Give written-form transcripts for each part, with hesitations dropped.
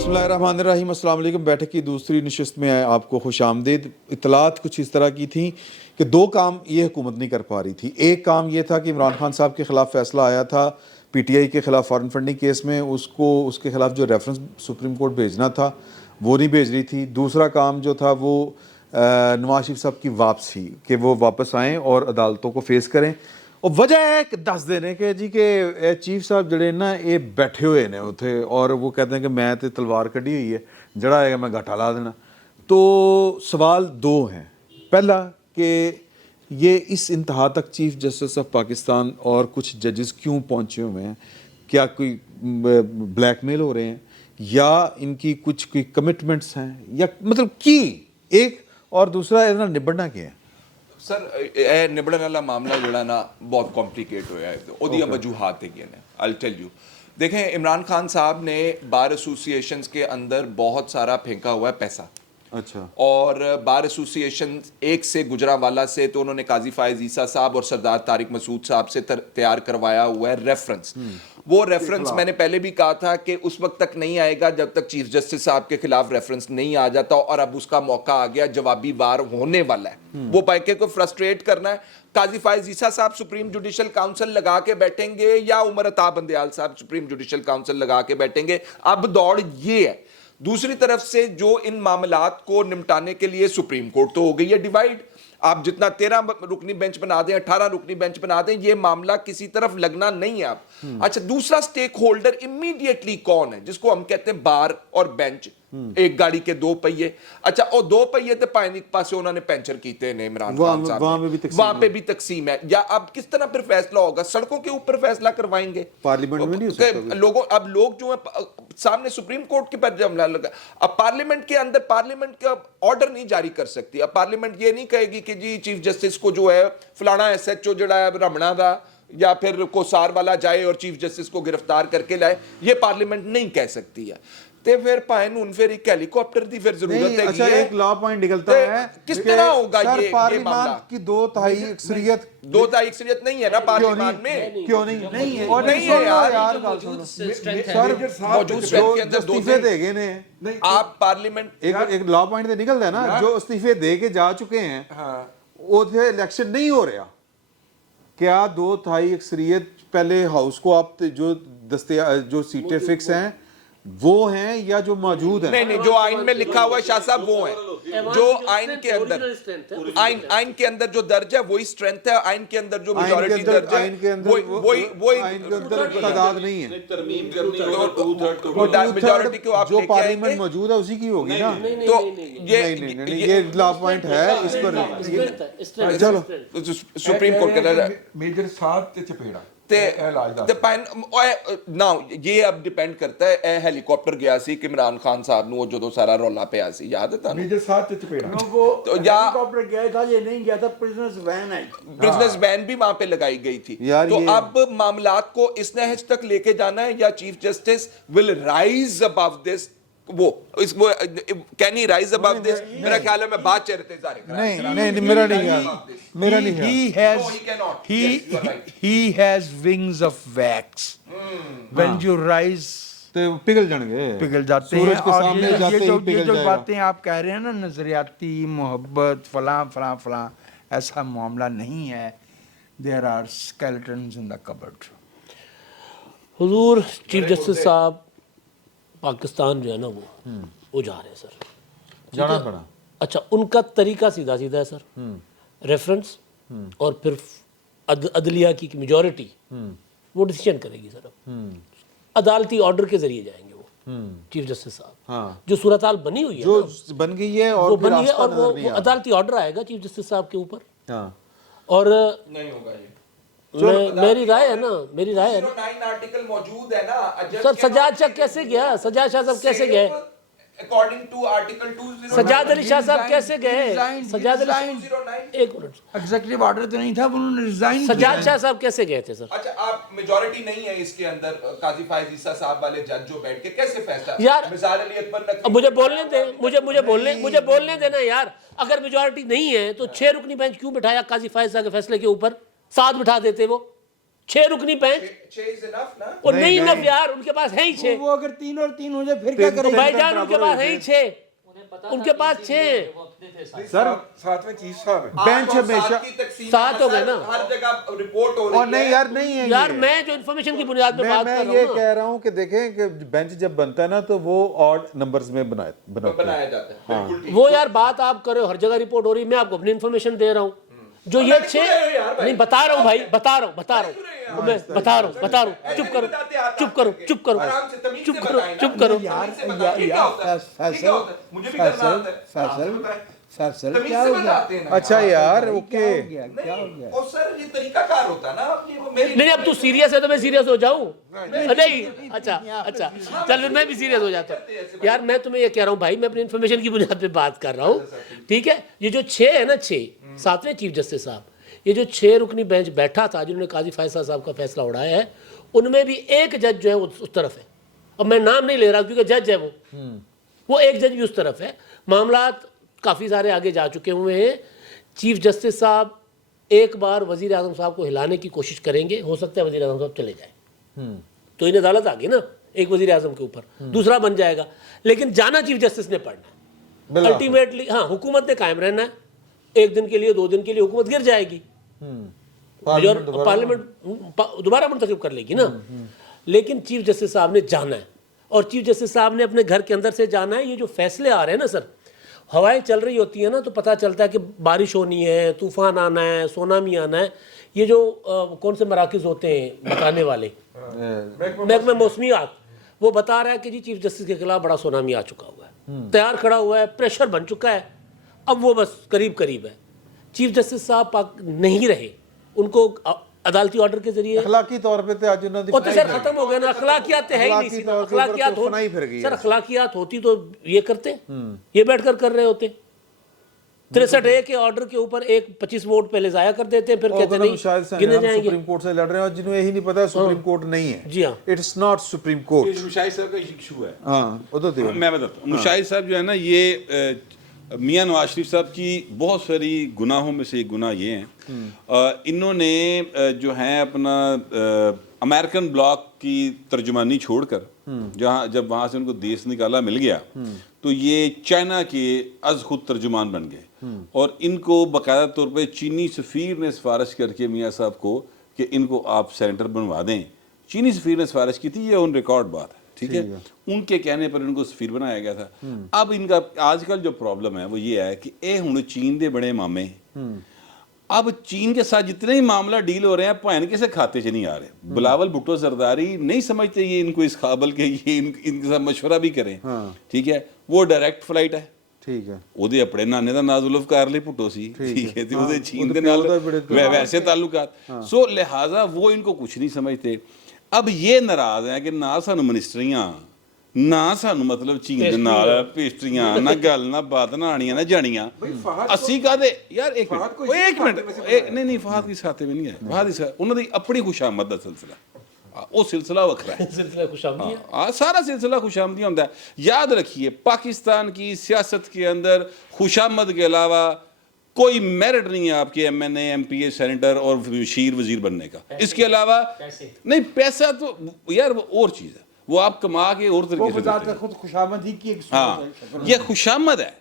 बिस्मिल्लाहिर्रहमानिर्रहीम। अस्सलाम वालेकुम। बैठक की दूसरी नशिस्त में आपको खुश आमदीद। इतलात कुछ इस तरह की थी कि दो काम ये हुकूमत नहीं कर पा रही थी। एक काम ये था कि इमरान खान साहब के ख़िलाफ़ फ़ैसला आया था PTI के ख़िलाफ़ फ़ॉरेन फंडिंग केस में, उसको उसके ख़िलाफ़ जो रेफरेंस सुप्रीम कोर्ट भेजना था वो नहीं भेज रही थी। दूसरा काम जो था वो नवाज शरीफ साहब की वापसी, कि वो वापस आएँ और अदालतों को फेस करें। और वजह है कि दस देने के जी के चीफ साहब जड़े ना ये बैठे हुए ने उथे और वो कहते हैं कि मैं तो तलवार कड़ी हुई है, जड़ा है मैं घाटा ला देना। तो सवाल दो हैं। पहला कि ये इस इंतहा तक चीफ जस्टिस ऑफ पाकिस्तान और कुछ जजेस क्यों पहुंचे हुए हैं? क्या कोई ब्लैकमेल हो रहे हैं या इनकी कोई कमिटमेंट्स हैं या मतलब की एक, और दूसरा इतना निबड़ना क्या है? सर ਇਹ ਨਿਬੜਨ ਵਾਲਾ ਮਾਮਲਾ ਜਿਹੜਾ ਨਾ ਬਹੁਤ ਕੌਮਪਲੀਕੇਟ ਹੋਇਆ ਹੈ। ਉਹਦੀਆਂ ਵਜੂਹਾਤ ਹੈਗੀਆਂ ਨੇ। I'll tell you। देखें, इमरान खान साहब ने बार एसोसिएशंस के अंदर बहुत सारा फेंका हुआ है पैसा। अच्छा। और बार एसोसिएशन एक से गुजरांवाला से तो उन्होंने काजी फायज ईसा साहब और सरदार तारिक मसूद साहब से तैयार करवाया हुआ है रेफरेंस। वो रेफरेंस मैंने पहले भी कहा था कि उस वक्त तक नहीं आएगा जब तक चीफ जस्टिस साहब के खिलाफ रेफरेंस नहीं आ जाता, और अब उसका मौका आ गया, जवाबी वार होने वाला है। वो पैके को फ्रस्ट्रेट करना है। काजी फायज ईसा साहब सुप्रीम जुडिशल काउंसिल लगा के बैठेंगे या उमर अता बंदयाल साहब सुप्रीम जुडिशल काउंसिल लगा के बैठेंगे, अब दौड़ ये है। दूसरी तरफ से जो इन मामलात को निपटाने के लिए सुप्रीम कोर्ट तो हो गई है डिवाइड। आप जितना 13 रुकनी बेंच बना दें, 18 रुकनी बेंच बना दें, ये मामला किसी तरफ लगना नहीं है। आप अच्छा, दूसरा स्टेक होल्डर इमीडिएटली कौन है, जिसको हम कहते हैं बार और बेंच। एक गाड़ी के दो पहिए। अच्छा, और दो पहिए तो पायनिक पासे उन्होंने पेंचर कीते ने इमरान खान साहब, वहां पे भी तकसीम है। या अब किस तरह फिर फैसला होगा? सड़कों के ऊपर फैसला करवाएंगे, पार्लियामेंट में नहीं हो सकता लोगों। अब लोग जो है सामने सुप्रीम कोर्ट के पर हमला लगा। अब पार्लियामेंट के अंदर पार्लियामेंट का ऑर्डर नहीं जारी कर सकती। अब पार्लियामेंट ये नहीं कहेगी कि जी चीफ जस्टिस को जो है फलाना SHO जड़ा है रमना का या फिर कोसार वाला जाए और चीफ जस्टिस को गिरफ्तार करके लाए। ये पार्लियामेंट नहीं कह सकती है। ते फिर पायन उन फिर एक हेलीकॉप्टर की फिर जरूरत है। अच्छा, एक लॉ पॉइंट निकलता है किस तरह होगा ये मामला? की 2/3 अक्सरियत, 2/3 अक्सरियत नहीं है ना पार्लियामेंट में। क्यों नहीं है? और नहीं है यार, मौजूद स्ट्रेंथ के अंदर दो देगे ने आप पार्लियामेंट एक लॉ पॉइंट तो निकलता है ना, जो इस्तीफे दे के जा चुके हैं उसे इलेक्शन नहीं हो रहा। क्या 2/3 अक्सरियत पहले हाउस को आप जो सीटें फिक्स हैं वो हैं या जो मौजूद है? नहीं, जो आइन में लिखा हुआ है शाह साहब वो है। जो आइन के अंदर आइन के अंदर जो दर्ज है वही स्ट्रेंथ है। आइन के अंदर जो मेजॉरिटी दर्ज है वही आइन के अंदर तादाद नहीं है। मेजॉरिटी को आप जो पार्लियामेंट मौजूद है उसी की होगी ना। तो ये लॉ पॉइंट है इस पर। चलो, सुप्रीम कोर्ट के मेजर साहब ते चपेड़ा नाउ ये अब डिपेंड करता है। ए हेलीकॉप्टर गया सी इमरान खान साहब नु जो सारा रौला पिया सी, याद है तानू? मेजर साहब ते चपेड़ा वो तो या हेलीकॉप्टर गया था, ये नहीं गया था, प्रिजनर्स वैन है। बिजनेस वैन भी वहां पे लगाई गई थी। तो अब मामलात को इस नहज तक लेके जाना है या chief justice will rise above this? वो can he rise above this? मेरा ख्याल है मैं बात चेहरे नहीं, मेरा नहीं है। He has wings of wax. When you rise, तो पिघल जाते हैं और ये जो बातें आप कह रहे हैं ना, नजरियाती मोहब्बत फलां ऐसा मामला नहीं है। There are skeletons in the cupboard. Hazur chief justice साहब पाकिस्तान जो है ना वो जा रहे हैं सर, जाना पड़ा। अच्छा, उनका तरीका सीधा है सर, रेफरेंस और फिर अदलिया की मेजॉरिटी वो डिसीजन करेगी सर। अब अदालती ऑर्डर के जरिए जाएंगे वो चीफ जस्टिस साहब। जो सूरत हाल बनी हुई है, जो बन गई है और वो बनी है, और वो अदालती ऑर्डर आएगा चीफ जस्टिस साहब के ऊपर। और नहीं होगा ये। मेरी राय है ना 9 आर्टिकल मौजूद है ना। सर सजाद शाह कैसे गया? सजाद शाह साहब कैसे गए? According to article 209 Sajjad Ali Shah साहब कैसे गए? सजाद अली, एक मिनट, एग्जीक्यूटिव ऑर्डर तो नहीं था, उन्होंने रिजाइन। सजाद शाह साहब कैसे गए थे सर? अच्छा, आप मेजॉरिटी नहीं है इसके अंदर, काजी फायज ईसा साहब वाले जज जो बैठ के कैसे फैसला? यार मिसाल अली अकबर नकवी, अब मुझे बोलने दे, मुझे बोलने देना यार। अगर मेजॉरिटी नहीं है तो 6 रुकनी बेंच क्यों बिठाया काजी फायज साहब के फैसले के ऊपर? 7 बिठा देते वो। 6 रुकनी बेंच और नहीं नफ यार, उनके पास है ही 6 वो अगर 3 और 3 हो जाए फिर क्या तो करेंगे? भाईजान उनके पास है ही 6, उनके पास 6 सर साथ में चीफ साहब है। बेंच हमेशा 7 हो गए ना। हर जगह रिपोर्ट हो रही और नहीं यार, नहीं है यार ये। मैं जो इन्फॉर्मेशन की बुनियाद पे बात मैं कर ये रहा हूँ कह रहा हूँ कि देखें कि बेंच जब बनता है ना तो वो ऑड नंबर्स में बनाते हैं। बनाया जाता है, बिल्कुल ठीक। वो यार बात आप कर रहे हो, हर जगह रिपोर्ट हो रही है, मैं आपको अपनी इन्फॉर्मेशन दे रहा हूँ। जो ये 6 नहीं बता रहा हूँ भाई, बता रहा हूँ मैं बता रहा हूँ, चुप करो चुप करो चुप करो चुप करो चुप करो। फैसल क्या हो गया? अच्छा यार, ओके। क्या हो गया? और सर ये तरीका कार होता है ना, अपनी वो मेरी नहीं अब तू सीरियस है तो मैं सीरियस हो जाऊं? नहीं अच्छा चल फिर मैं भी सीरियस हो जाता हूँ। यार मैं तुम्हें ये कह रहा हूँ भाई, मैं अपनी इन्फॉर्मेशन की बुनियाद पे बात कर रहा हूँ, ठीक है? ये जो 6 है ना, 6 7वें चीफ जस्टिस साहब, ये जो 6 रुकनी बेंच बैठा था जिन्होंने काजी फैसला साहब का फैसला उड़ाया है, उनमें भी एक जज जो है उस तरफ है। अब मैं नाम नहीं ले रहा क्योंकि जज है वो एक जज भी उस तरफ है। मामला काफ़ी सारे आगे जा चुके हुए हैं। चीफ जस्टिस साहब एक बार वजीर आजम साहब को हिलाने की कोशिश करेंगे, हो सकता है वजीर आजम साहब चले जाए तो इन अदालत आ गई ना, एक वजीर आजम के ऊपर दूसरा बन जाएगा, लेकिन जाना चीफ जस्टिस ने पड़ना है अल्टीमेटली। हाँ, हुकूमत ने कायम रहना है, 1 दिन के लिए 2 दिन के लिए हुकूमत गिर जाएगी, पार्लियामेंट दोबारा मुंतखब कर लेगी ना, लेकिन चीफ जस्टिस साहब ने जाना है। और चीफ जस्टिस साहब ने अपने घर के अंदर से जाना है। ये जो फैसले आ रहे हैं ना सर, हवाएं चल रही होती है ना तो पता चलता है कि बारिश होनी है, तूफान आना है, सुनामी आना है। ये जो कौन से मराकज़ होते हैं बताने वाले, महकमा मौसमियात, वो बता रहा है कि जी चीफ जस्टिस के खिलाफ बड़ा सुनामी आ चुका हुआ है, तैयार खड़ा हुआ है, प्रेशर बन चुका है, अब वो बस करीब करीब है। चीफ जस्टिस साहब पाक नहीं रहे, उनको अदालती ऑर्डर के जरिए अखलाकी तौर पे आज उन्होंने और तो सर खत्म हो गया ना, अखलाकियात है ही नहीं सी, अखलाकियात होती सर, अखलाकियात होती तो ये करते, ये बैठकर कर रहे होते। 63A के ऑर्डर के ऊपर 25 वोट पहले जाया कर देते हैं, फिर कहते नहीं गिने जाएंगे। सुप्रीम कोर्ट से लड़ रहे हैं और जिन्हें यही नहीं पता सुप्रीम कोर्ट नहीं है। जी हाँ, it's not supreme court. Mushahid साहब का इशू है। हाँ, वो तो देखो मैं बताता हूँ। मुशाहिद साहब जो है ना, ये मियां नवाज शरीफ साहब की बहुत सारी गुनाहों में से एक गुनाह ये हैं, इन्होंने जो है अपना अमेरिकन ब्लॉक की तर्जुमानी छोड़कर, जहाँ जब वहाँ से उनको देश निकाला मिल गया तो ये चाइना के अज खुद तर्जुमान बन गए और इनको बाकायदा तौर पे चीनी सफ़ीर ने सिफारिश करके मियाँ साहब को कि इनको आप सेनेटर बनवा दें। चीनी सफ़ीर ने सिफारिश की थी, ये ऑन रिकॉर्ड बात है, ठीक है? उनके कहने पर इनको सफीर बनाया गया था। अब इनका आजकल जो प्रॉब्लम है वो ये है कि ए हुण चीन दे बड़े मामे, अब चीन के साथ जितने ही मामला डील हो रहे हैं भैन किसे खाते से नहीं आ रहे। बिलावल भुट्टो जरदारी नहीं समझते ये इनको इस काबिल के ये इनके साथ मशवरा भी करें, ठीक है? वो डायरेक्ट फ्लाइट है, ठीक है, ਉਹਦੇ ਆਪਣੇ ਨਾਨੇ ਦਾ ਨਾਂ ਜ਼ੁਲਫਕਾਰ ਲਈ ਭੁੱਟੋ ਸੀ, ठीक है? तो ਉਹਦੇ चीन के नाल वैसे ताल्लुकात, सो लिहाजा वो इनको कुछ नहीं समझते। अब ये नाराज है कि ना सानू मिनिस्टरियां, ना सानू मतलब चीन दे नाल पेस्ट्रियां, ना गल ना बात ना आनियां ना जानियां, ਅਸੀਂ ਕਾਦੇ ਯਾਰ ਇੱਕ ਮਿੰਟ ਨਹੀਂ ਫਹਾਦ की साथे में नहीं है, फहाद की ਉਹਨਾਂ ਦੀ ਆਪਣੀ ਖੁਸ਼ਾਮਦ ਦਾ ਸਿਲਸਿਲਾ, ਉਹ सिलसिला वखरा है, सिलसिला खुशामदी है। सारा सिलसिला खुशामदी होता है। याद रखिए पाकिस्तान की सियासत के अंदर खुशामद के अलावा कोई मेरिट नहीं है आपके MNA MPA सेनेटर और शीर वजीर बनने का। इसके अलावा नहीं, पैसा तो यार वो और चीज़ है, वो आप कमा के और तरीके से खुद खुशामद ही की एक हाँ, ये खुशामद है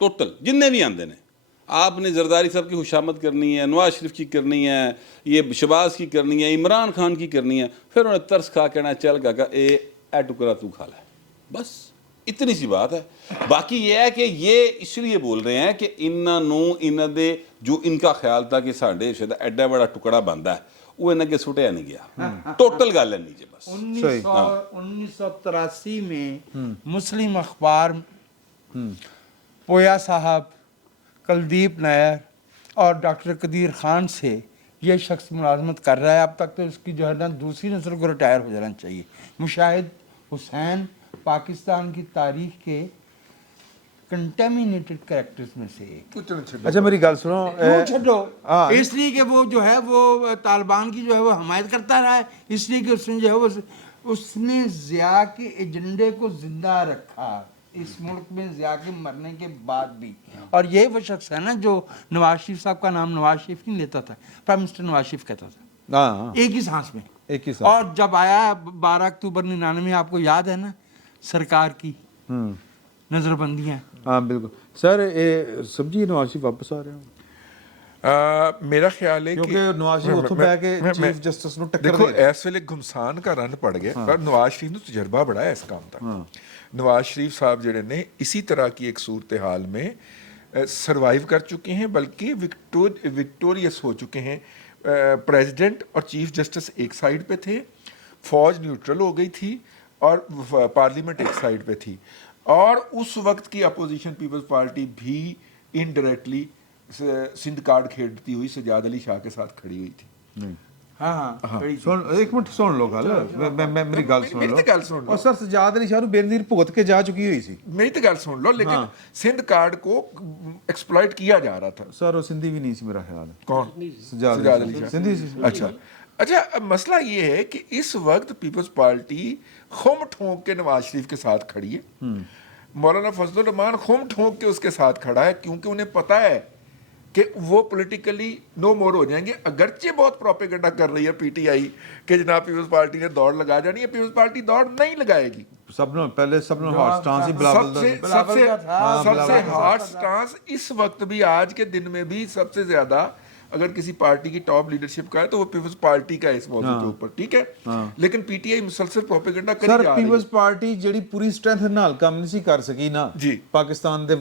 टोटल जितने भी आंदे ने। आपने जरदारी साहब की खुशामद करनी है, नवाज शरीफ की करनी है, ये शहबाज की करनी है, इमरान खान की करनी है, फिर उन्हें तरस खा कहना चल काका ए टुकड़ा तू खा ले, बस इतनी सी बात है। बाकी ये है कि ये इसलिए बोल रहे हैं कि इन्हों दे जो इनका ख्याल था कि साढ़े शायद एडा बड़ा टुकड़ा बनता है, वो इन्हें के सुटिया नहीं गया। टोटल गल है नीचे बस। 1983 में मुस्लिम अखबार पोया साहब, कुलदीप नायर और डॉक्टर कदीर खान से ये शख्स मुलाजमत कर रहा है। अब तक तो उसकी जो है ना दूसरी नस्ल को रिटायर हो जाना चाहिए। मुशाहिद हुसैन पाकिस्तान की तारीख के कंटेमिनेटेड कैरेक्टर्स में से एक। अच्छा मेरी गल सुनो, छो इसलिए कि वो जो है वो तालिबान की जो है वो हमायत करता रहा है, इसलिए कि उसने जो है वो उसने ज़िया के एजेंडे को जिंदा रखा इस मुल्क में ज़िया के मरने के बाद भी। और ये वो शख्स है ना जो नवाज शरीफ साहब का नाम नवाज शरीफ नहीं लेता था, प्राइम मिनिस्टर नवाज शरीफ कहता था। हाँ एक ही सांस में। एक ही साथ और जब आया 12 अक्टूबर 99, आपको याद है ना सरकार की नजरबंदियां। हाँ बिल्कुल सर, ये समझिए नवाज शरीफ वापस आ रहे हो ਮੇਰਾ ਖਿਆਲ ਹੈ ਕਿਉਂਕਿ ਨਵਾਜ਼ ਸ਼ਰੀਫ ਉੱਥੋਂ ਬਹਿ ਕੇ ਚੀਫ ਜਸਟਿਸ ਨੂੰ ਟੱਕਰ ਦੇਖੋ ਦੇ ਰਿਹਾ। ਇਸ ਵੇਲੇ ਘੁਮਸਾਨ ਦਾ ਰਨ ਪੜ ਗਿਆ ਪਰ ਨਵਾਜ਼ ਸ਼ਰੀਫ ਨੂੰ ਤਜਰਬਾ ਬੜਾ ਹੈ ਇਸ ਕੰਮ ਦਾ। नवाज शरीफ साहब जड़े ने इसी तरह की एक सूरत हाल में सरवाइव कर चुके हैं, बल्कि विक्टोरियस हो चुके हैं। प्रेसिडेंट और चीफ जस्टिस एक साइड पे थे, फौज न्यूट्रल हो गई थी और पार्लियामेंट एक साइड पे थी, और उस वक्त की अपोजिशन पीपल्स पार्टी भी इनडायरेक्टली सिंध कार्ड खेलती हुई सजाद अली शाह के साथ खड़ी हुई थी। हाँ ਸੁਣ ਇੱਕ ਮਿੰਟ ਸੁਣ ਲਓ ਗੱਲ, ਮੈਂ ਮੇਰੀ ਗੱਲ ਸੁਣ ਮੇਰੀ ਲਓ। ਤਾਂ ਗੱਲ ਸੁਣ ਲਓ। और सर सजाद अली शाह ਨੂੰ ਬੇਨਜ਼ੀਰ ਭੁਗਤ ਕੇ ਜਾ ਚੁੱਕੀ ਹੋਈ ਸੀ। मेरी तो गल सुन लो, लेकिन सिंध कार्ड को एक्सप्लॉइट किया जा रहा था। सर वो सिंधी भी नहीं सी मेरा ख्याल है। कौन? सजाद सजाद अली अली शाह शाह। सिंधी सी। अच्छा अच्छा, अब मसला ये है कि इस वक्त पीपल्स पार्टी खुम ठोंक के नवाज शरीफ के साथ खड़ी है। मौलाना फजलुर रहमान खुम ठोंक के उसके साथ खड़ा है, क्योंकि उन्हें पता है कि वो पॉलिटिकली नो मोर हो जाएंगे। अगरचे बहुत प्रोपेगेंडा कर रही है पीटीआई कि जनाब पीपल्स पार्टी ने दौड़ लगा जानी है, पीपल्स पार्टी दौड़ नहीं लगाएगी। सबने पहले सबने हॉट स्टांस ही बिलावल सबसे हॉट स्टांस इस वक्त भी, आज के दिन में भी सबसे ज्यादा अगर किसी पार्टी की टॉप लीडरशिप का है तो वो पीपल्स पार्टी का है इस मौजूद के ऊपर, ठीक है। लेकिन पीटीआई मुसलसल प्रोपेगेंडा करी सर जा रही है। ਪੀਪਲਸ ਪਾਰਟੀ ਜਿਹੜੀ ਪੂਰੀ ਸਟਰੈਂਥ ਨਾਲ ਕੰਮ ਨਹੀਂ ਸੀ ਕਰ ਸਕੀ ਨਾ ਜੀ। ਪਾਕਿਸਤਾਨ ਦੇ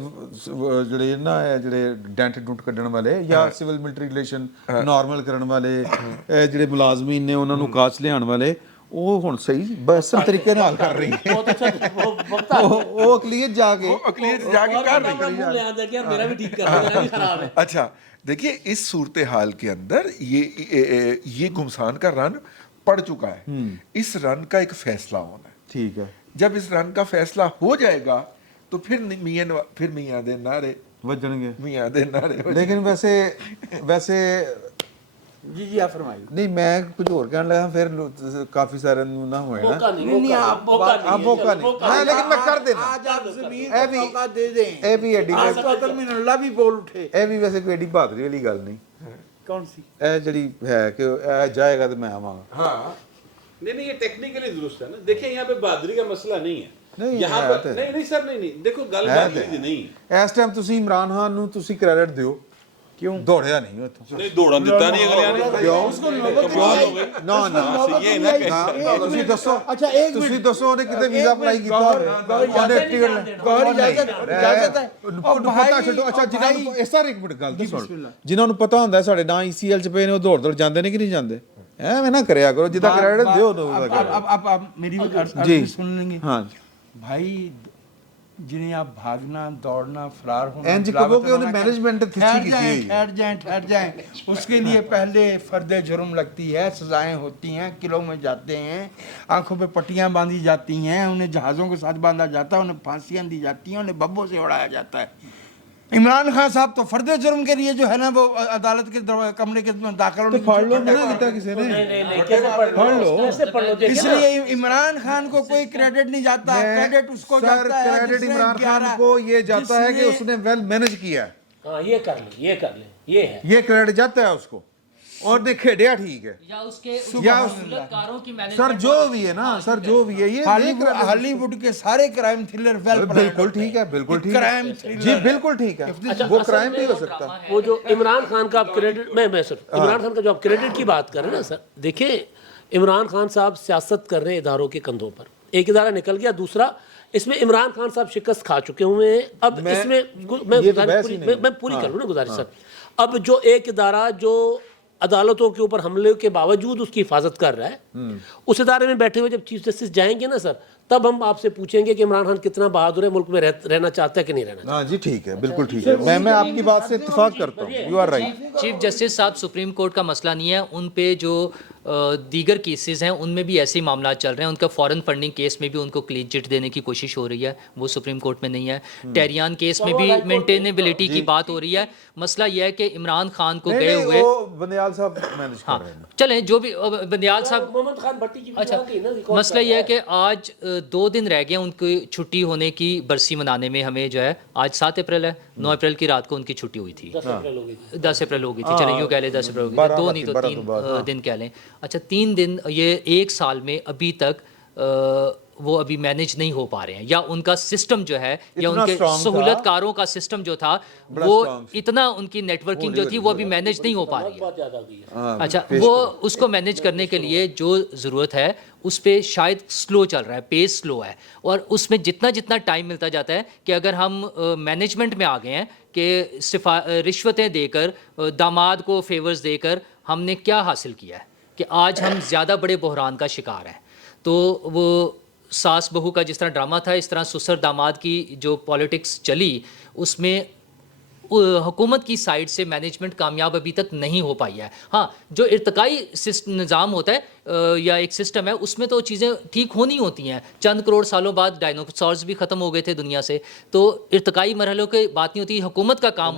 ਜਿਹੜੇ ਨਾ ਇਹ ਜਿਹੜੇ ਡੈਂਟ ਡੂਟ ਕੱਢਣ ਵਾਲੇ ਜਾਂ ਸਿਵਲ ਮਿਲਟਰੀ ਰਿਲੇਸ਼ਨ ਨਾਰਮਲ ਕਰਨ ਵਾਲੇ ਇਹ ਜਿਹੜੇ ਮੁਲਾਜ਼ਮੀਨ ਨੇ ਉਹਨਾਂ ਨੂੰ ਕਾਚ ਲਿਆਉਣ ਵਾਲੇ, ਉਹ ਹੁਣ ਸਹੀ ਬਸ ਤਰੀਕੇ ਨਾਲ ਕਰ ਰਹੀ ਹੈ। बहुत अच्छा वो वक्ता है। ਉਹ ਅਕਲੀਅਤ ਜਾ ਕੇ वो अकलियत जाके कर रही है। मुंह ले आंदा कि मेरा भी ठीक कर दो, मेरा भी खराब है। अच्छा देखिए, इस सूरत हाल के अंदर ये घुमसान का रन पड़ चुका है। इस रन का एक फैसला होना है। ठीक है, जब इस रन का फैसला हो जाएगा तो फिर मियां दे नारे, ਵੱਜਣਗੇ। मियां दे नारे। लेकिन वैसे जी जी आप फरमाइए। नहीं मैं कुछ और कहने लगा, फिर काफी सारे ना हुए ना। मौका नहीं, नहीं, आप मौका आप नहीं, मौका नहीं, मैं लेकिन मैं कर देना। आज आप जमीन ਇਹ को ਵੀ- मौका दे दें। ਇਹ ਵੀ ਐਡੀ आज तो अतर मिनल्ला भी बोल उठे। ਇਹ ਵੀ ਵੈਸੇ ਕੋਈ ਐਡੀ ਬਹਾਦਰੀ ਵਾਲੀ ਗੱਲ ਨਹੀਂ। कौन सी? ਇਹ ਜਿਹੜੀ ਹੈ ਕਿ ਇਹ ਜਾਏਗਾ ਤੇ ਮੈਂ ਆਵਾਂਗਾ। हाँ, नहीं ये टेक्निकली दुरुस्त है ना। देखिए यहाँ पे बहादुरी का मसला नहीं है। नहीं, यहाँ है पर तो। नहीं सर, नहीं देखो गल है बहादुरी तो। दी नहीं है। ਇਸ ਟਾਈਮ ਤੁਸੀਂ ਇਮਰਾਨ ਖਾਨ ਨੂੰ ਤੁਸੀਂ ਕ੍ਰੈਡਿਟ ਦਿਓ, ਕਿਉਂ ਦੌੜਿਆ ਨਹੀਂ ਉਹ ਇੱਥੋਂ। नहीं दौड़ा दिता नहीं अगले ने ਨਾ ਨਾ ਤੁਸੀਂ ਦੱਸੋ। अच्छा एक ਤੁਸੀਂ ਦੱਸੋ ਉਹਨੇ ਕਿਤੇ ਵੀਜ਼ਾ ਅਪਲਾਈ ਕੀਤਾ ਉਹਨੇ ਟਿਕਟ गौर इजाजत है। ਉਹਨੂੰ ਪਤਾ ਛੱਡੋ। ਅੱਛਾ ਜਿਨ੍ਹਾਂ ਨੂੰ ਇਸ ਤਰ੍ਹਾਂ ਇੱਕ ਮਿੰਟ ਗੱਲ ਤਾਂ ਸੁਣ, ਜਿਨ੍ਹਾਂ ਨੂੰ ਪਤਾ ਹੁੰਦਾ ਸਾਡੇ ਨਾਂ ECL ਚ ਪਏ ਨੇ ਉਹ ਦੌੜ ਜਾਂਦੇ ਨੇ ਕਿ ਨਹੀਂ ਜਾਂਦੇ, ਐਵੇਂ ਨਾ ਕਰਿਆ ਕਰੋ। ਜਿੱਦਾਂ ਕ੍ਰੈਡਿਟ ਦਿਓ अब मेरी भी जी। अर्ज सुन लेंगे। हाँ भाई जिन्हें आप भागना दौड़ना फरार होना इंज बिलावत कहो कि उन्हें होना, मैनेजमेंट अच्छी ठहर की जाएं, हुई है। ठहर जाएं। उसके लिए पहले फर्द जुर्म लगती है, सजाएं होती हैं, किलों में जाते हैं, आंखों पे पट्टियां बांधी जाती हैं, उन्हें जहाज़ों के साथ बांधा जाता है, उन्हें फांसियां दी जाती हैं, उन्हें बब्बों से उड़ाया जाता है। इमरान खान साहब तो फर्द जुर्म के लिए जो है ना वो अदालत के कमरे के दाखिल होने की फाड़ लो, छूट है। मना किया किसी ने। नहीं कैसे पढ़ लो, कैसे पढ़ लो, देखिए ना। इसलिए इमरान खान को कोई क्रेडिट नहीं जाता, क्रेडिट उसको सर जाता है क्रेडिट जिसने इमरान खान 11 को ये जाता है कि जिसने- उसने वेल मैनेज किया है, हाँ ये कर ले, ये कर ले, ये है। ये क्रेडिट जाता है उसको, और ने खेड़िया ठीक है। या उसके या कारों की सर जो भी है ना, सर जो भी है ये हॉलीवुड के सारे क्राइम थ्रिलर वेल बिल्कुल ठीक है, बिल्कुल ठीक क्राइम है थ्रिलर जी, बिल्कुल ठीक है। अच्छा, वो असल क्राइम में भी हो वो सकता है। वो जो इमरान खान का आप क्रेडिट मैं सर इमरान खान का जो आप क्रेडिट की बात कर रहे हैं ना सर, देखिए इमरान खान साहब सियासत कर रहे हैं इदारों के कंधों पर। एक इदारा निकल गया, दूसरा इसमें इमरान खान साहब शिकस्त खा चुके हुए हैं। अब इसमें मैं पूरी कर लूँ ना गुजारिश सर। अब जो एक इदारा जो अदालतों के ऊपर हमले के बावजूद उसकी हिफाजत कर रहा है, उस इदारे में बैठे हुए जब चीफ जस्टिस जाएंगे ना सर, तब हम आपसे पूछेंगे कि इमरान खान कितना बहादुर है, मुल्क में रहना चाहता है कि नहीं रहना चाहता। हाँ जी ठीक है, बिल्कुल ठीक है। मैं आपकी बात से इत्तेफाक करता हूँ, you are right. Chief justice साहब सुप्रीम कोर्ट का मसला नहीं है, उन पे जो دیگر کیسز ہیں ان میں بھی ایسے ہی معاملات چل رہے ہیں. ان کا فورن فنڈنگ کیس میں بھی ان کو کلین چٹ دینے کی کوشش ہو رہی ہے, وہ سپریم کورٹ میں نہیں ہے. ٹیریان کیس میں بھی مینٹینیبلٹی کی بات ہو رہی ہے. مسئلہ یہ ہے کہ عمران خان کو گئے ہوئے, بندیال صاحب مینج کر رہے ہیں. چلیں جو بھی بندیال صاحب, محمد خان بھٹی کی اچھا مسئلہ یہ ہے کہ آج 2 دن رہ گئے ان کی چھٹی ہونے کی برسی منانے میں. ہمیں جو ہے آج 7 اپریل ہے, 9 اپریل کی رات کو ان کی چھٹی ہوئی تھی, 10 اپریل ہو گئی تھی, چلیں یوں کہہ لیں 10 اپریل ہو گئی تھی, 2 نہیں تو 3 دن کہہ لیں. اچھا 3 دن, یہ 1 سال میں ابھی تک وہ ابھی مینج نہیں ہو پا رہے ہیں, یا ان کا سسٹم جو ہے یا ان کے سہولت کاروں کا سسٹم جو تھا وہ اتنا, ان کی نیٹ ورکنگ جو تھی وہ ابھی مینج نہیں ہو پا رہی ہے. اچھا وہ اس کو مینج کرنے کے لیے جو ضرورت ہے اس پہ شاید سلو چل رہا ہے, پیس سلو ہے, اور اس میں جتنا ٹائم ملتا جاتا ہے کہ اگر ہم مینجمنٹ میں آ گئے ہیں کہ رشوتیں دے کر, داماد کو فیورز دے کر ہم نے کیا حاصل کیا ہے کہ آج ہم زیادہ بڑے بحران کا شکار ہیں. تو وہ ساس بہو کا جس طرح ڈرامہ تھا, اس طرح سسر داماد کی جو پالیٹکس چلی, اس میں حکومت کی سائڈ سے مینجمنٹ کامیاب ابھی تک نہیں ہو پائی ہے. ہاں جو ارتقائی نظام ہوتا ہے یا ایک سسٹم ہے, اس میں تو چیزیں ٹھیک ہونی ہوتی ہیں. چند کروڑ سالوں بعد ڈائنوسارز بھی ختم ہو گئے تھے دنیا سے, تو ارتقائی مرحلوں کی بات نہیں ہوتی. حکومت کا کام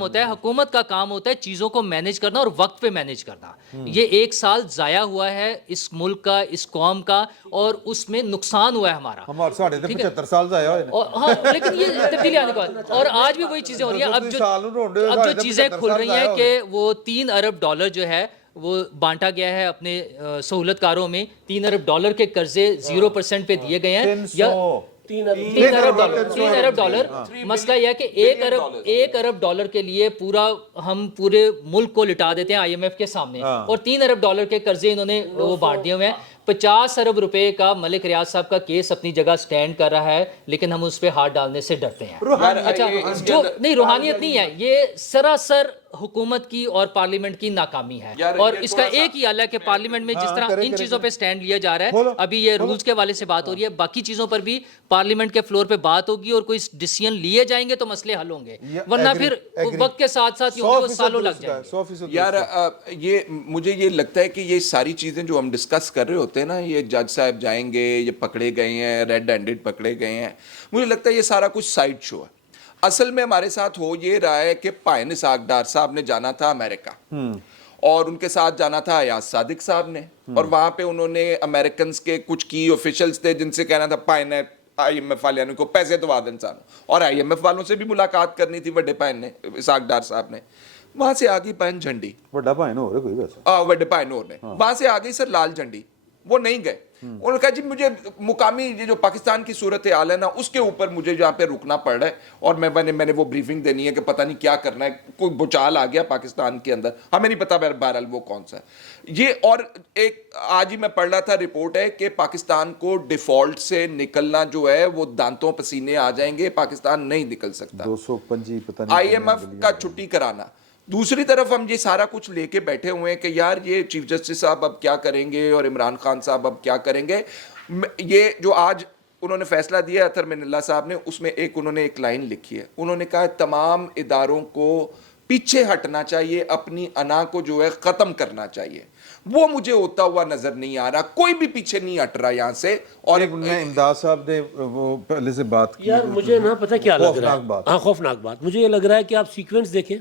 ہوتا ہے, حکومت کا کام ہوتا ہے چیزوں کو مینج کرنا اور وقت پہ مینج کرنا. یہ 1 سال ضائع ہوا ہے اس ملک کا, اس قوم کا, اور اس میں نقصان ہوا ہے ہمارا. ہمارے 75 سال ضائع ہوئے. ہاں لیکن یہ تبدیلی آنے کے بعد, اور آج بھی وہی چیزیں ہو رہی ہیں. اب جو چیزیں کھل رہی ہیں کہ وہ $3 ارب جو ہے وہ بانٹا گیا ہے اپنے سہولت کاروں میں. $3 ارب کے قرضے 0% پہ دیے گئے ہیں, یا $3 ارب. مسئلہ یہ ہے کہ $1 ارب کے لیے ہم پورے ملک کو لٹا دیتے ہیں IMF کے سامنے, اور $3 ارب کے قرضے انہوں نے وہ بانٹ دیے ہوئے ہیں. 50 ارب روپے کا ملک ریاض صاحب کا کیس اپنی جگہ سٹینڈ کر رہا ہے, لیکن ہم اس پہ ہاتھ ڈالنے سے ڈرتے ہیں. اچھا جو نہیں, روحانیت نہیں ہے, یہ سراسر حکومت کی اور پارلیمنٹ کی ناکامی ہے. اور اس کا ایک ہی حل ہے کہ پارلیمنٹ میں جس طرح ان چیزوں پہ سٹینڈ لیا جا رہا ہے, ابھی یہ رولز کے حوالے سے بات ہو رہی ہے, باقی چیزوں پر بھی پارلیمنٹ کے فلور پہ بات ہوگی اور کوئی ڈیسیژن لیے جائیں گے تو مسئلے حل ہوں گے, ورنہ پھر وقت کے ساتھ ساتھ وہ سالوں لگ جائیں گے. یار یہ مجھے یہ لگتا ہے کہ یہ ساری چیزیں جو ہم ڈسکس کر رہے ہوتے ہیں نا, یہ جج صاحب جائیں گے, یہ پکڑے گئے ہیں, ریڈ ہینڈڈ پکڑے گئے ہیں, مجھے لگتا ہے یہ سارا کچھ سائڈ شو ہے. اصل میں ہمارے ساتھ ہو یہ رہا ہے کہ پائن اسحاق ڈار صاحب نے جانا تھا امریکہ, اور ان کے ساتھ جانا تھا ایاز صادق صاحب نے, اور وہاں پہ انہوں نے امریکنز کے کچھ کی آفیشلز تھے جن سے کہنا تھا پائن ہے IMF والوں کو پیسے دوا دیں انسانوں, اور IMF والوں سے بھی ملاقات کرنی تھی بڑے پائن نے, اسحاق ڈار صاحب نے. وہاں سے آ گئی پائن جھنڈی, بڑا پائن ہو رہا کوئی ویسا, بڑے پائن اور نے وہاں سے آ گئی سر لال جھنڈی. وہ نہیں گئے, انہوں نے کہا جی مجھے مقامی یہ جو پاکستان کی صورتحال ہے نا اس کے اوپر مجھے جہاں پہ رکنا پڑ رہا ہے, اور میں نے وہ بریفنگ دینی ہے کہ پتہ نہیں کیا کرنا ہے, کوئی بچال آ گیا پاکستان کے اندر, ہمیں نہیں پتا بہرحال وہ کون سا ہے یہ. اور ایک آج ہی میں پڑھ رہا تھا رپورٹ ہے کہ پاکستان کو ڈیفالٹ سے نکلنا جو ہے وہ دانتوں پسینے آ جائیں گے, پاکستان نہیں نکل سکتا. 225 پتہ نہیں IMF کا چھٹی کرانا. دوسری طرف ہم یہ سارا کچھ لے کے بیٹھے ہوئے ہیں کہ یار یہ چیف جسٹس صاحب اب کیا کریں گے اور عمران خان صاحب اب کیا کریں گے. یہ جو آج انہوں نے فیصلہ دیا اطہر من اللہ صاحب نے, اس میں انہوں نے ایک لائن لکھی ہے, انہوں نے کہا تمام اداروں کو پیچھے ہٹنا چاہیے, اپنی انا کو جو ہے ختم کرنا چاہیے. وہ مجھے ہوتا ہوا نظر نہیں آ رہا, کوئی بھی پیچھے نہیں ہٹ رہا یہاں سے. اور امداد صاحب نے وہ پہلے سے بات کی, یار مجھے نا پتہ کیا لگ رہا ہے, ہاں خوفناک بات. مجھے یہ لگ رہا ہے کہ آپ سیکوینس دیکھیں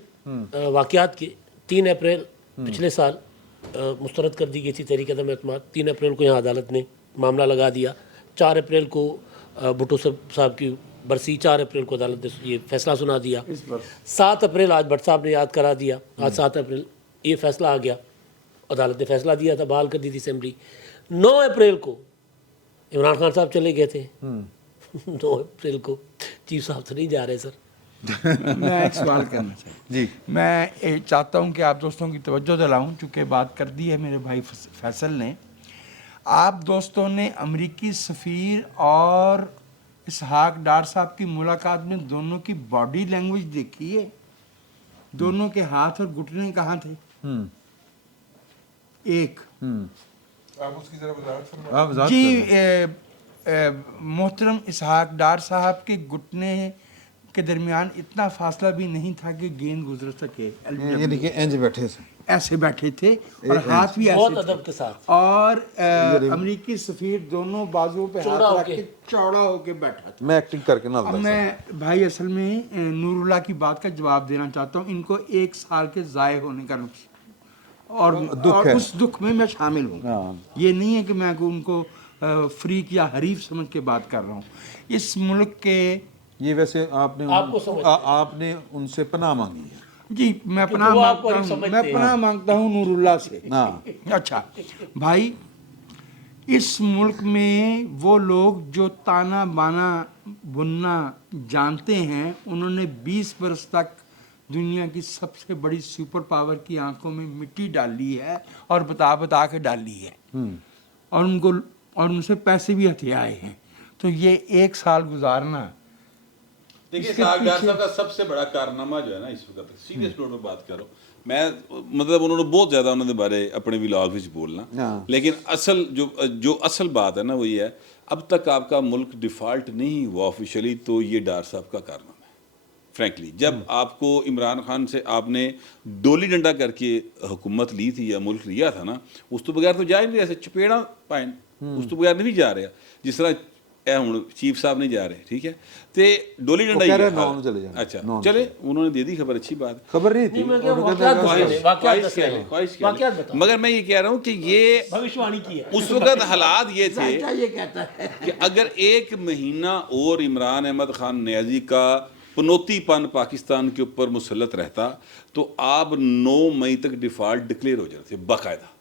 واقعات کے. 3 اپریل پچھلے سال مسترد کر دی گئی تھی تحریک عدم اعتماد. 3 اپریل کو یہاں عدالت نے معاملہ لگا دیا. 4 اپریل کو بھٹو صاحب کی برسی, 4 اپریل کو عدالت نے یہ فیصلہ سنا دیا. 7 اپریل آج بٹ صاحب نے یاد کرا دیا, آج 7 اپریل یہ فیصلہ آ گیا, عدالت نے فیصلہ دیا تھا, بحال کر دی تھی اسمبلی. 9 اپریل کو عمران خان صاحب چلے گئے تھے. 9 اپریل کو چیف صاحب تو نہیں جا رہے سر. میں ایک سوال کرنا چاہتا ہوں. جی میں چاہتا ہوں کہ آپ دوستوں کی توجہ دلاؤں, چونکہ بات کر دی ہے میرے بھائی فیصل نے. آپ دوستوں نے امریکی سفیر اور اسحاق ڈار صاحب کی ملاقات میں دونوں کی باڈی لینگویج دیکھی ہے؟ دونوں کے ہاتھ اور گھٹنے کہاں تھے؟ ایک آپ اس کی ذرا وضاحت فرمائیں. جی محترم اسحاق ڈار صاحب کے گھٹنے کے درمیان اتنا فاصلہ بھی نہیں تھا کہ گیند گزر سکے. یعنی کہ انج بیٹھے سے ऐसे बैठे थे और हाथ भी बहुत ऐसे अदब थे के साथ। और अमेरिकी सफीर दोनों बाजुओं पे चौड़ा हाथ रख होके। के चौड़ा होके बैठा था। मैं एक्टिंग करके ना अब मैं भाई असल में नूरुल्लाह की बात का जवाब देना चाहता हूँ। इनको 1 साल के ज़ाय होने का और दुख है। उस दुख में मैं शामिल हूँ। हाँ। ये नहीं है कि मैं उनको फ्रीक या हरीफ समझ के बात कर रहा हूँ। इस मुल्क के ये वैसे आपने आपको समझते हैं। आपने उनसे पनाह मांगी है। जी मैं क्योंकि पनाह वो आपको मांगता हरीफ हूँ, समझते मैं हैं। पनाह मांगता हूँ नूरुल्लाह से। हाँ। अच्छा भाई, इस मुल्क में वो लोग जो ताना बाना बुनना जानते हैं, उन्होंने 20 बरस तक दुनिया की सबसे बड़ी सुपर पावर की आंखों में मिट्टी डाली है और बता बता के डाली है और उनसे पैसे भी हथियाए हैं। तो ये 1 साल गुजारना, देखिए इसके साग डार पीछे- साहब का सबसे बड़ा कारनामा जो है ना इस वक्त सीरियस नोट पे बात करो, मैं मतलब उन्होंने बहुत ज़्यादा उन्होंने बारे अपने व्लॉग ਵਿੱਚ बोलना, हाँ। लेकिन असल जो असल बात है ना वो ये है, अब तक आपका मुल्क डिफ़ॉल्ट नहीं हुआ ऑफिशियली, तो ये डार साहब का कारनामा है फ्रैंकली। जब आपको इमरान खान से आपने डोली डंडा करके हुकूमत ली थी या मुल्क लिया था ना, उस तो बगैर तो जा ही नहीं रहे, चपेड़ा पाइन उस तो बगैर नहीं जा रहा, जिस तरह ਹੁਣ चीफ साहब नहीं जा रहे, ठीक है, तो डोली डंडा ही कह रहे है। नॉन चले जाएं, अच्छा नॉन चले, उन्होंने दे दी खबर, अच्छी बात। खबर नहीं थी। नहीं, मैं क्या उन्होंने वाकयात कहा- दस रहे हैं, वाकयात दस रहे हैं। ख्वाहिश क्या है? वाकयात बताओ। मगर मैं ये कह रहा हूँ कि ये भविष्यवाणी की है। उस वक्त हालात ये थे अच्छा ये कहता है कि अगर 1 महीना और इमरान अहमद खान नियाजी का पनौतीपन पाकिस्तान के ऊपर मुसल्लत रहता तो आप 9 मई तक डिफ़ॉल्ट डिक्लेयर हो जाते बाकायदा।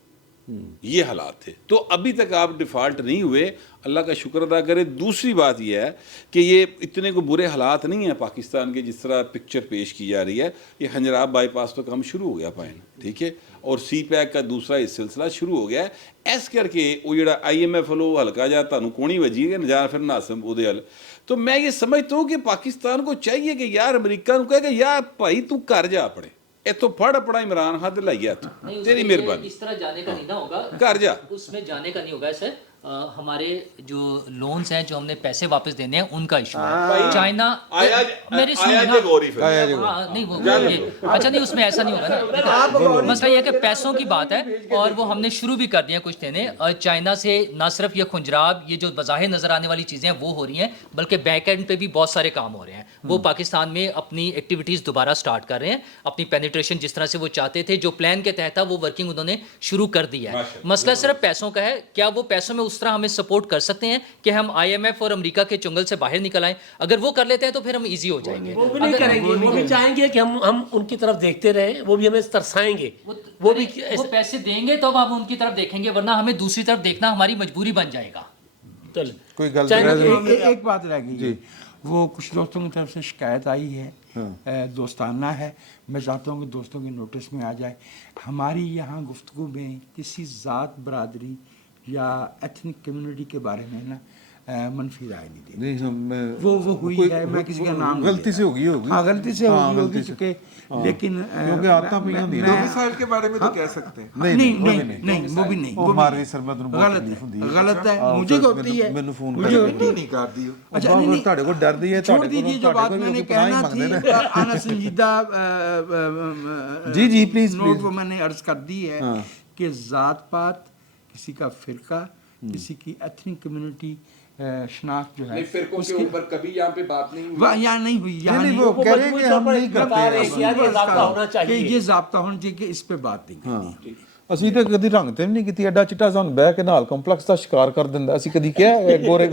ये हालात थे, तो अभी तक आप डिफ़ॉल्ट नहीं हुए, अल्लाह का शुक्र अदा करें। दूसरी बात यह है कि ये इतने को बुरे हालात नहीं हैं पाकिस्तान के जिस तरह पिक्चर पेश की जा रही है। ये हंजराब बाईपास तो काम शुरू हो गया पाइन, ठीक है, और सी पैक का दूसरा ये सिलसिला शुरू हो गया है। इस करके वो जो IMF वालों हल्का जा तुहानू कोनी वजी है ना फिर नासम उहदे हल। तो मैं ये समझता हूँ कि पाकिस्तान को चाहिए कि यार अमरीका को कहे कि यार भाई तू कर जा अपने इतों फड़ अपना इमरान खान लाइया तू, नहीं, तेरी उसमें मेहरबानी इस तरह जाने का नहीं ना होगा, कर जा। उसमें जाने का नहीं होगा। ऐसे हमारे जो लोन्स हैं जो हमने पैसे वापस देने हैं उनका इशू है। चाइना मेरी सुनिए ना। हाँ, नहीं वो ये अच्छा नहीं, उसमें ऐसा नहीं होगा ना। मसला ये है कि पैसों की बात है और वो हमने शुरू भी कर दिया कुछ देने। चाइना से ना सिर्फ ये खुंजराब, ये जो बज़ाहिर नजर आने वाली चीज़ें हैं वो हो रही हैं, बल्कि बैक एंड पे भी बहुत सारे काम हो रहे हैं। वो पाकिस्तान में अपनी एक्टिविटीज़ दोबारा स्टार्ट कर रहे हैं, अपनी पेनिट्रेशन जिस तरह से वो चाहते थे, जो प्लान के तहत था वो वर्किंग उन्होंने शुरू कर दिया है। मसला सिर्फ पैसों का है, क्या वो पैसों में उस तरह हमें सपोर्ट कर सकते हैं कि हम IMF और अमेरिका के चुंगल से बाहर निकल आएं? अगर वो कर लेते हैं तो फिर हम इजी हो जाएंगे। वो भी नहीं करेंगे, वो भी चाहेंगे कि हम उनकी तरफ देखते रहें, वो भी हमें तरसाएंगे। वो भी वो पैसे देंगे तो अब हम उनकी तरफ देखेंगे, वरना हमें दूसरी तरफ देखना हमारी मजबूरी बन जाएगा। चल कोई गल एक बात रह गई है। वो कुछ दोस्तों की तरफ से शिकायत आई है, दोस्ताना है, मैं चाहता हूँ कि दोस्तों के नोटिस में आ जाए। हमारी यहाँ गुफ्तगू में किसी ज़ात, बरादरी या एथनिक कम्युनिटी के बारे में ना मनफी राय नहीं दी। नहीं वो हुई है, मैं किसी का नाम नहीं गलती से होगी हाँ गलती से होगी क्योंकि लेकिन क्योंकि आता भी नहीं दो मिसाइल के बारे में तो कह सकते हैं। नहीं वो भी नहीं, हमारे सरमत ਨੂੰ ਬਹੁਤ गलत ਤਕਲੀਫ ਹੁੰਦੀ है, है। गलत है, मुझे होती है, ਮੈਨੂੰ ਫੋਨ मुझे ਕਰਦੇ नहीं कर दियो। अच्छा नहीं ਤੁਹਾਡੇ ਕੋਲ ਡਰਦੀ ਹੈ, छोड़ दीजिए जो बात मैंने कहना थी आना संजीदा जी, please, नोट please। वो मैंने अर्ज कर दी है कि जात पात, किसी का फिरका, किसी की एथनिक कम्युनिटी शनाख्त जो है नहीं, फिरकों के ऊपर कभी यहाँ पे बात नहीं हुई। वह यहाँ नहीं हुई, यहाँ नहीं, नहीं वो हुई। कह रहे हैं कि हम नहीं बता रहे हैं कि यार ये ज़ाब्ता होना कि चाहिए। ये ज़ाब्ता होना चाहिए कि इस पे बात नहीं करनी। ਅਸੀਂ ਤਾਂ ਕਦੀ ਰੰਗ ਤੇ ਵੀ ਨਹੀਂ ਕੀਤੀ, ਐਡਾ ਚਿੱਟਾ ਸਾਨੂੰ ਬਹਿ ਕੇ ਨਾਲ ਕੰਪਲੈਕਸ ਦਾ ਸ਼ਿਕਾਰ ਕਰ ਦਿੰਦਾ। ਅਸੀਂ ਕਦੀ ਕਿਹਾ ਹੈ ਗੋਰੇ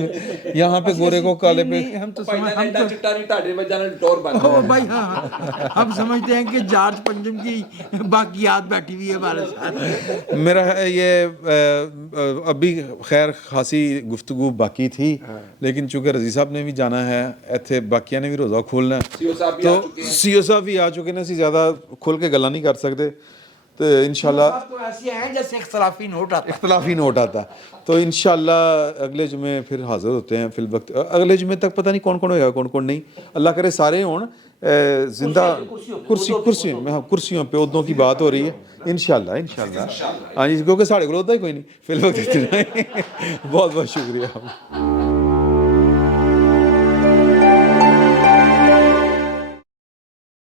यहाँ पे गोरे को काले पे नहीं, हम तो ਭਾਈ समझ ਨਾਲ ਐਡਾ ਚਿੱਟਾ ਨਹੀਂ ਤੁਹਾਡੇ ਵਜ੍ਹਾ ਨਾਲ ਟੋਰ ਬਣ ओ भाई हाँ हम समझते हैं कि जॉर्ज पंचम की बाकियात बैठी हुई है हमारे साथ। मेरा ये अभी खैर खासी गुफ्तगू बाकी थी, लेकिन चूंकि रजी साहब ने भी जाना है, इतने बाकिया ने भी रोज़ा खोलना है, सीओ साहब भी आ तो चुके हैं। सीओ साहब भी आ चुके हैं, ਅਸੀਂ ज़्यादा खुल के गला नहीं कर सकते। तो इंशाल्लाह तो ऐसे हैं जैसे इख्तलाफी नोट आता है। इख्तलाफी नोट आता, तो इंशाल्लाह अगले जुमे फिर हाजिर होते हैं। फिल वक्त अगले जुमे तक पता नहीं कौन कौन होगा, कौन कौन नहीं, अल्लाह करे सारे हों जिंदा। कुर्सियों पे उदों की बात हो रही है इंशाल्लाह। हाँ जी, क्योंकि साढ़े को ही कोई नहीं फिल वक्त इतना ही। बहुत बहुत शुक्रिया।